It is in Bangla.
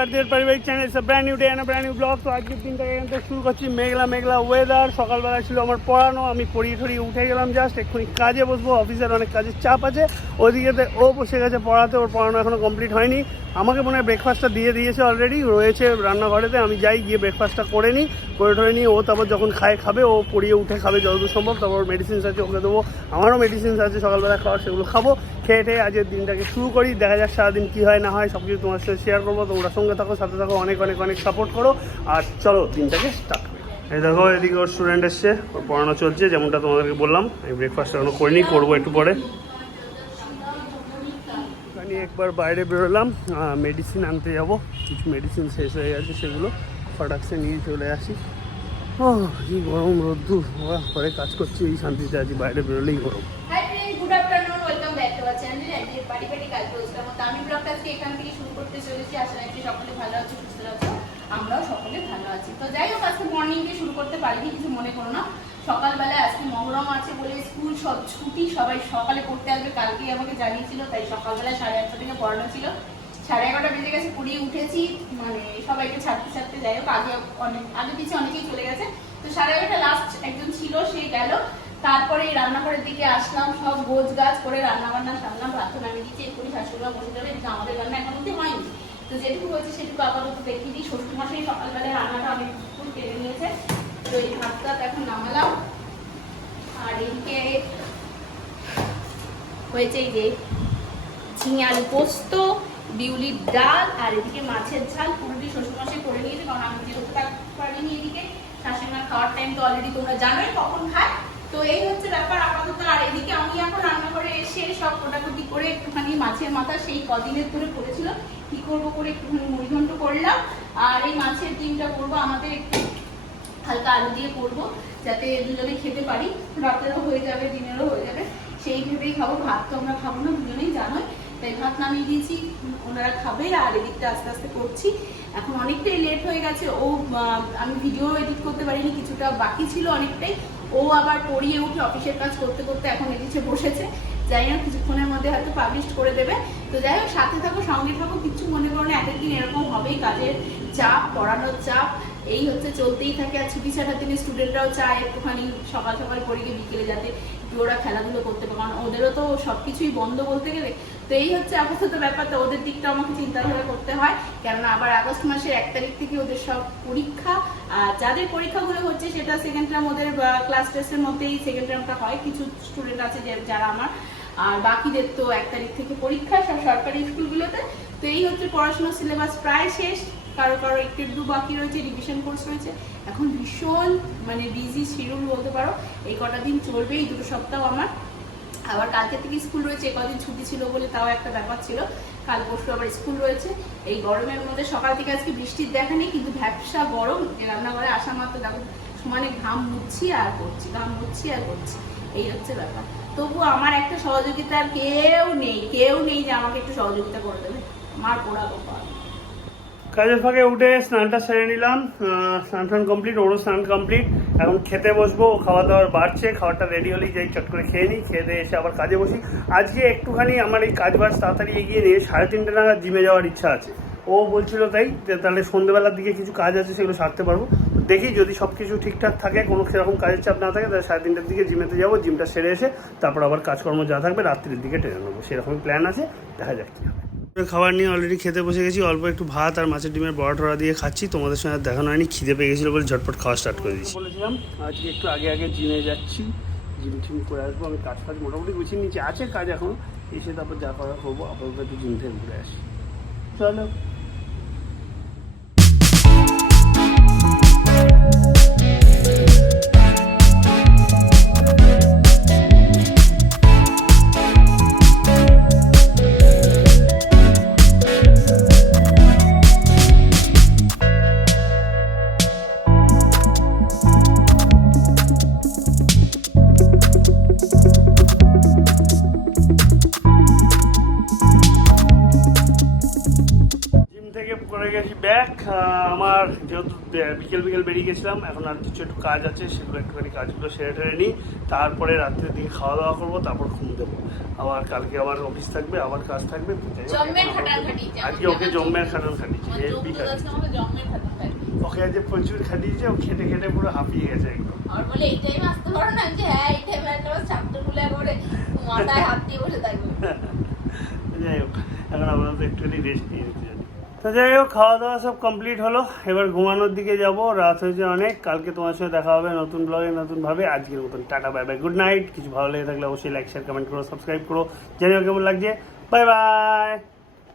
চক্রবর্তীর পারিবারিক channel it's a brand new day and a brand new vlog. তো আজকের দিনটা এখান থেকে শুরু করছি। মেঘলা মেঘলা ওয়েদার, সকালবেলা ছিল আমার পড়ানো, আমি পড়িয়ে ঠড়িয়ে উঠে গেলাম জাস্ট, এক্ষুনি কাজে বসবো। অফিসের অনেক কাজের চাপ আছে, ওদিকে ও বসে গেছে পড়াতে, ওর পড়ানো এখনও কমপ্লিট হয়নি। আমাকে মনে হয় ব্রেকফাস্টটা দিয়ে দিয়েছে অলরেডি, রয়েছে রান্নাঘরেতে। আমি যাই গিয়ে ব্রেকফাস্টটা করে নিই, করে ঠরে নিই। ও তারপর যখন খাবে, ও পড়িয়ে উঠে খাবে যতদূর সম্ভব। তারপর মেডিসিনস আছে ওকে দেবো, আমারও মেডিসিনস আছে সকালবেলা খাওয়ার, সেগুলো খাবো। খেয়ে ঠেয়ে আজকের দিনটাকে শুরু করি। দেখা যাক সারাদিন কী হয় না হয়, সব কিছু তোমার সাথে শেয়ার করবো। তো ওরা সঙ্গে থাকো, সাথে থাকো, অনেক অনেক অনেক সাপোর্ট করো। আর চলো দিনটাকে স্টার্ট করি। এই দেখো এদিকে ওর স্টুডেন্ট এসছে, ওর পড়ানো চলছে, যেমনটা তোমাদেরকে বললাম। আমি ব্রেকফাস্ট এখনো করিনি, করবো একটু পরে। আমি একবার বাইরে বেরোলাম, মেডিসিন আনতে যাবো, কিছু মেডিসিন শেষ হয়ে গেছে, সেগুলো ফটাকসে নিয়ে চলে আসি। ও কি গরম, রোদ্দুর, ঘরে কাজ করছি এই শান্তিতে আছি, বাইরে বেরোলেই গরম। Good afternoon, welcome back to our channel and পারিবারিক কাজ রোজকার মতো আমি ব্লগটা আজকে এখান থেকে শুরু করতে চলেছি। আশা রাখছি সকলে ভালো আছো, সুস্থ আছো, আমরাও সকলে ভালো আছি। তো যাই হোক, আজকে মর্নিং দিয়ে শুরু করতে পারিনি, কিছু মনে করো না। সকালবেলায় আজকে মহরম আছে বলে স্কুল সব ছুটি, সবাই সকালে পড়তে আসবে কালকেই আমাকে জানিয়েছিল, তাই সকালবেলায় 8:30 থেকে পড়ানো ছিল। 11:30 বেজে গেছে, পড়িয়ে উঠেছি, মানে সবাইকে ছাড়তে যাই হোক, আগে পিছিয়ে অনেকেই চলে গেছে। তো 11:30 লাস্ট একজন ছিল, সে গেল। তারপরে এই রান্নাঘরের দিকে আসলাম, সব গোছ গাছ করে রান্না বান্না সারলাম, ভাত নামিয়ে দিচ্ছি। এক্ষুনি শাশুড়া বসে যাবে, আমাদের রান্না এখন অব্দি হয়নি। তো যেটুকু হয়েছে সেটুকু আপাতত দেখিয়ে দিই। শ্বশুরমশাই সকালবেলায় রান্নাটা অনেকক্ষণ কেড়ে নিয়েছে, তো এই ভাতটা এখন নামালাম। আর এদিকে হয়েছে এই যে ঝিঙে আলু পোস্ত, বিউলির ডাল, আর এদিকে মাছের ঝাল। পুরোটি শ্বশুরমশাই করে নিয়েছে, কারণ আমি যেহেতু পারিনি। এদিকে শাশুড়িমার খাওয়ার টাইম তো অলরেডি তোমরা জানোই কখন খায়। তো এই হচ্ছে ব্যাপার আপাতত। আর এদিকে আমি এখন রান্না করে এসে সব কোটাকুটি করে একটুখানি মাছের মাথা সেই কদিনের ধরে পড়েছিল, কি করবো করে একটুখানি মুড়িঘণ্ট করলাম। আর এই মাছের ডিমটা করবো, আমাদের একটু হালকা আলু দিয়ে করবো, যাতে দুজনে খেতে পারি, রাতেরও হয়ে যাবে দিনেরও হয়ে যাবে, সেই ভেবেই খাবো। ভাত তো আমরা খাবো না, দুজনেই জানোই, তাই ভাত নামিয়ে দিয়েছি, ওনারা খাবে। আর এদিকটা আস্তে আস্তে করছি, এখন অনেকটাই লেট হয়ে গেছে। আমি ভিডিও এডিট করতে পারিনি, কিছুটা বাকি ছিল অনেকটাই। ও আবার পড়িয়ে উঠে অফিসের কাজ করতে করতে এখন এদিকে বসেছে, যাই না কিছুক্ষণের মধ্যে হয়তো পাবলিশ করে দেবে। তো যাই হোক, সাথে থাকো, সঙ্গে থাকো, কিছু মনে করো না। এক একদিন এরকম হবেই, কাজের চাপ, পড়ানোর চাপ, এই হচ্ছে চলতেই থাকে। আর ছুটি ছাড়ার দিনে স্টুডেন্টরাও চায় একটুখানি সকাল সকাল পড়িয়ে বিকেলে যাতে ওরা খেলাধুলো করতে পারে, কারণ ওদেরও তো সবকিছুই বন্ধ বলতে গেলে। তো এই হচ্ছে আপাতত ব্যাপারটা, ওদের দিকটা আমাকে চিন্তাধারা করতে হয়, কেননা আবার আগস্ট মাসের 1 তারিখ থেকে ওদের সব পরীক্ষা। আর যাদের পরীক্ষাগুলো হচ্ছে সেটা সেকেন্ড টার্ম, ওদের ক্লাস টেস্টের মধ্যেই সেকেন্ড টার্মটা হয়। কিছু স্টুডেন্ট আছে যারা আমার, আর বাকিদের তো 1 তারিখ থেকে পরীক্ষা সব সরকারি স্কুলগুলোতে। তো এই হচ্ছে পড়াশোনার সিলেবাস প্রায় শেষ, কারো কারো একটু বাকি রয়েছে, রিভিশন কোর্স রয়েছে। এখন ভীষণ মানে বিজি শিডিউল বলতে পারো। এই কটা দিন চলবে, এই 2 সপ্তাহ আমার। আবার কালকে থেকে স্কুল রয়েছে, কদিন ছুটি ছিল বলে তাও একটা ব্যাপার ছিল। কাল পরশু আবার স্কুল রয়েছে। এই গরমের মধ্যে সকাল থেকে আজকে বৃষ্টির দেখা নেই, কিন্তু ভ্যাপসা গরম। রান্নাঘরে আসা মাত্র দেখো সমানে ঘাম মুচ্ছি আর করছি, এই হচ্ছে ব্যাপার। তবু আমার একটা সহযোগিতার কেউ নেই যে আমাকে একটু সহযোগিতা করে দেবে, আমার পোড়া গোপাল। কাজের ফাঁকে উঠে স্নানটা সেরে নিলাম, স্নান কমপ্লিট, ওরও স্নান কমপ্লিট। এখন খেতে বসবো, খাওয়া দাওয়ার বাড়ছে, খাওয়াটা রেডি হলেই যাই চট করে খেয়ে নিই, খেয়ে দিয়ে এসে আবার কাজে বসি। আজকে একটুখানি আমার এই কাজ বাজ তাড়াতাড়ি এগিয়ে নিয়ে 3:30 নাগাদ জিমে যাওয়ার ইচ্ছা আছে। ও বলছিল তাই যে তাহলে সন্ধ্যেবেলার দিকে কিছু কাজ আছে, সেগুলো সারতে পারবো। দেখি যদি সব কিছু ঠিকঠাক থাকে, কোনো সেরকম কাজের চাপ না থাকে, তাহলে 3:30টার দিকে জিমেতে যাবো। জিমটা সেরে এসে তারপর আবার কাজকর্ম যা থাকবে রাত্রির দিকে টেনে নেবো, সেরকমই প্ল্যান আছে, দেখা যাক কী হবে। খাবার নিয়ে অলরেডি খেতে বসে গেছি, অল্প একটু ভাত আর মাছের ডিমের বড়া টড়া দিয়ে খাচ্ছি। তোমাদের সঙ্গে দেখানো হয়নি, খিদে পেয়ে গেছিলো বলে ঝটপট খাওয়া স্টার্ট করে দিয়েছি। বলেছিলাম আজকে একটু আগে জিমে যাচ্ছি, জিম করে আসবো। আমি কাজ মোটামুটি গুছিয়ে নিচে আছে কাজ, এখন এসে তারপর যা করা করবো। আপাতত একটু জিম থেকে ঘুরে আসি, চলো। গেছি ব্যাক। আমার যেহেতু বিকেল বেরিয়ে গেছিলাম, এখন আর কিছু একটু কাজ আছে, সেগুলো একটুখানি কাজগুলো সেরে টেরে নিই। তারপরে রাত্রের দিকে খাওয়া দাওয়া করবো, তারপর ঘুম দেবো। আবার কালকে আবার অফিস থাকবে, আবার কাজ থাকবে। আজকে ওকে জম্মের খাটান খাটিয়েছে, হেভি খাটিয়েছে। ওকে আজ প্রচুর খাটিয়েছে, ও খেটে খেটে পুরো হাঁপিয়ে গেছে একদম। আর বলে এই টাইমে আসতে পারো না, যে হ্যাঁ এই টাইমে একটা চাপটা খুলে করে মাথায় হাত দিয়ে বসে থাকবে। যাই হোক, এখন আমাদের একটুখানি রেস্ট নিয়ে নিতে জানি। তো যাই হোক, খাওয়া দাওয়া সব কমপ্লিট হলো, এবার ঘুমানোর দিকে যাব। রাত হয়েছে অনেক, কালকে তোমার সাথে দেখা হবে নতুন ব্লগে নতুনভাবে। আজকের মতন tata, bye bye, good night. কিছু ভালো লেগে থাকলে অবশ্যই লাইক শেয়ার কমেন্ট করো, সাবস্ক্রাইব করো। জানিও কেমন লাগছে। Bye bye.